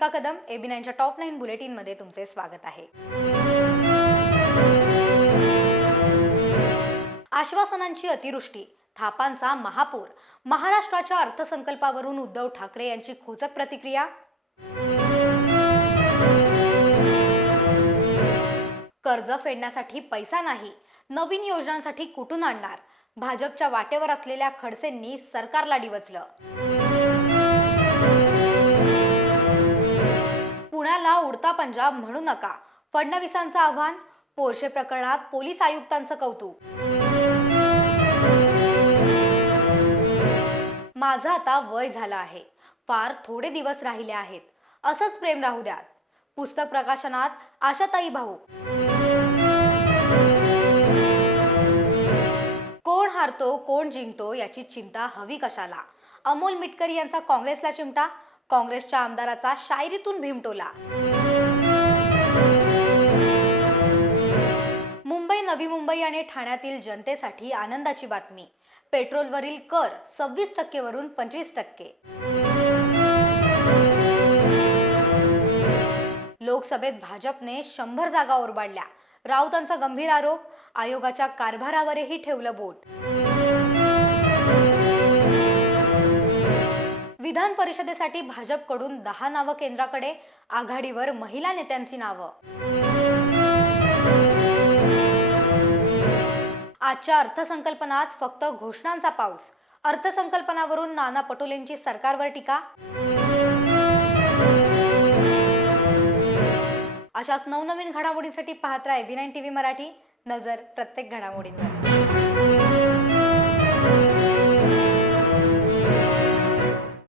Kritika Kadam AB नाईनच्या top nine बुलेटिनमध्ये तुमचे स्वागत आहे. आश्वासनांची अतिवृष्टी थापांचा महापूर महाराष्ट्राच्या अर्थसंकल्पावरून उद्धव ठाकरे यांची खोचक प्रतिक्रिया? कर्ज फेडण्यासाठी पैसा नाही नवीन योजनांसाठी कुठून आणणार? भाजपच्या वाटेवर असलेल्या खडसेंनी सरकारला डिवचलं. पुण्याला पंजाब म्हणू नका. फडणवीसांचं आव्हान पोरशे प्रकरणात पोलीस आयुक्तांचं कौतुक. माझं आता वय झालं आहे. फार थोडे दिवस राहिले आहेत. असंच प्रेम राहू द्यात. पुस्तक प्रकाशनात आशाताई भाऊ. कोण हारतो कोण जिंकतो याची चिंता हवी कशाला? अमोल मिटकरी यांचा काँग्रेसला चिमटा? काँग्रेसच्या आमदाराचा शायरीतून भीमटोला मुंबई नवी मुंबई आणि ठाण्यातील जनतेसाठी आनंदाची बातमी. पेट्रोलवरील कर सव्वीस टक्केवरून पंचवीस टक्के. लोकसभेत भाजपने शंभर जागा ओरबाडल्या. राऊतांचा गंभीर आरोप आयोगाच्या कारभारावरही ठेवलं बोट. विधान परिषदेसाठी भाजपकडून दहा नावं केंद्राकडे आघाडीवर महिला नेत्यांची नावं. आजच्या अर्थसंकल्पनात फक्त घोषणांचा पाऊस. अर्थसंकल्पनावरून नाना पटोलेंची सरकारवर टीका. अशाच नवनवीन घडामोडींसाठी पाहत राहा एबी नाईन टीव्ही मराठी. नजर प्रत्येक घडामोडींवर.